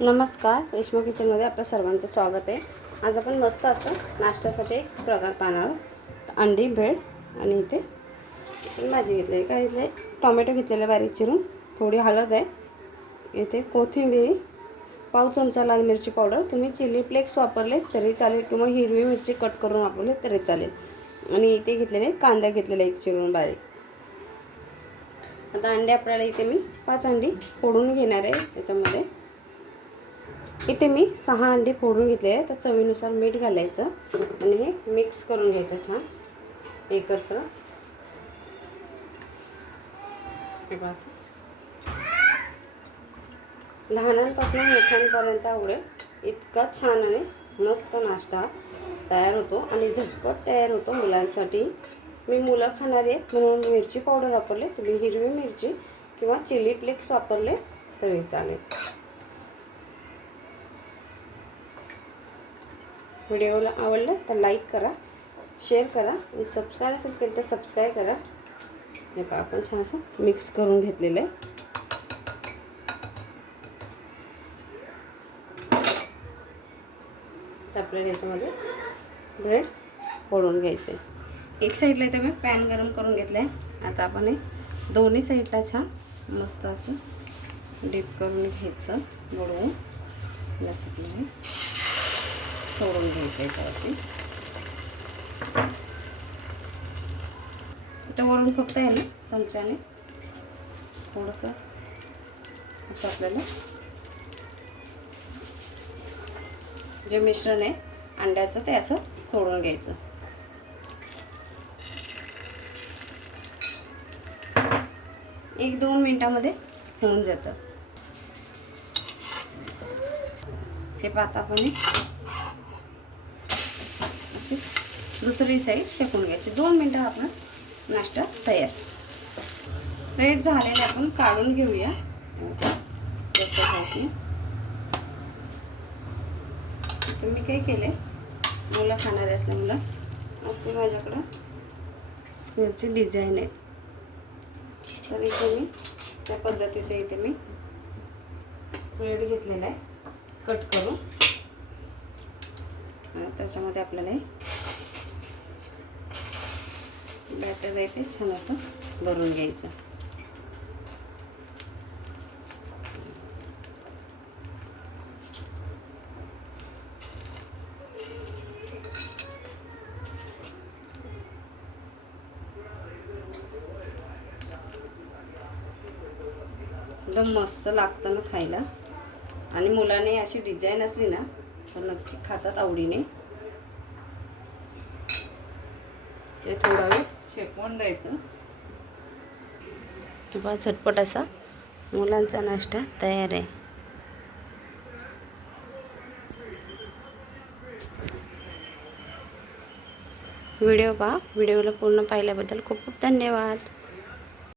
नमस्कार रेश्मा किचनमध्ये आपल्या सर्वांचं स्वागत आहे. आज आपण मस्त असं नाश्त्यासाठी एक प्रकार पाहणार आहोत. अंडी ब्रेड आणि इथे भाजी घेतली आहे. काय घेतलं टोमॅटो घेतलेले बारीक चिरून थोडी हळद आहे. इथे कोथिंबीर पाव चमचा लाल मिरची पावडर. तुम्ही चिली फ्लेक्स वापरले तरी चालेल किंवा हिरवी मिरची कट करून वापरले तरी चालेल. आणि इथे घेतलेले कांदा घेतलेला एक चिरून बारीक. आता अंडे आपल्याला इथे मी पाच अंडी फोडून घेणार आहे. त्याच्यामध्ये इथे मी सहा अंडे फोडून घेतले आहे तर चवीनुसार मीठ घालायचं आणि हे मिक्स करून घ्यायचं छान. एकत्र. लहानांपासून मोठ्यांपर्यंत आवडेल इतका छान आणि मस्त नाश्ता तयार होतो आणि झटपट तयार होतो मुलांसाठी. मी मुलं खाणारी आहेत म्हणून मिरची पावडर वापरले. तुम्ही हिरवी मिरची किंवा चिली फ्लेक्स वापरले तरी चालेल. व्हिडिओला आवडलं तर लाईक करा शेअर करा आणि सबस्क्राईब असेल केलं तर सबस्क्राईब करा. हे पहा आपण छान असं मिक्स करून घेतलेलं आहे. तर आपल्याला याच्यामध्ये ब्रेड फोडून घ्यायचे एक साईडला इथे मी पॅन गरम करून घेतलं आहे. आता आपण हे दोन्ही साईडला छान मस्त असं डीप करून घ्यायचं बुडवून. असं सोडून घ्यायचं याच्यावरती वरून फक्त आहे ना चमच्याने थोडंसं असं आपल्याला जे मिश्रण आहे अंड्याचं ते असं सोडून घ्यायचं. एक दोन मिनटामध्ये होऊन जातं. ते पाहता आपण दुसरी साईड शेकून घ्यायची. दोन मिनटं आपला नाश्ता तयार. तर हे झालेलं आपण काढून घेऊया. तर मी काय केले मुलं खाणारे असल्यामुळं असते माझ्याकडं. स्क्वेअरची डिझाईन आहे तर इथे मी त्या पद्धतीचं इथे मी ब्रेड घेतलेला आहे. कट करून. आणि त्याच्यामध्ये आपल्याला बॅटर आहे ते छान असं भरून घ्यायचं. एकदम मस्त लागतं ना खायला. आणि मुलाने अशी डिझाईन असली ना तर नक्की खातात आवडीने. ते थोडा वेळ शेकवून द्यायचं किंवा झटपट असा. मुलांचा नाश्ता तयार आहे. व्हिडिओ पहा. व्हिडिओला पूर्ण पाहिल्याबद्दल खूप खूप धन्यवाद.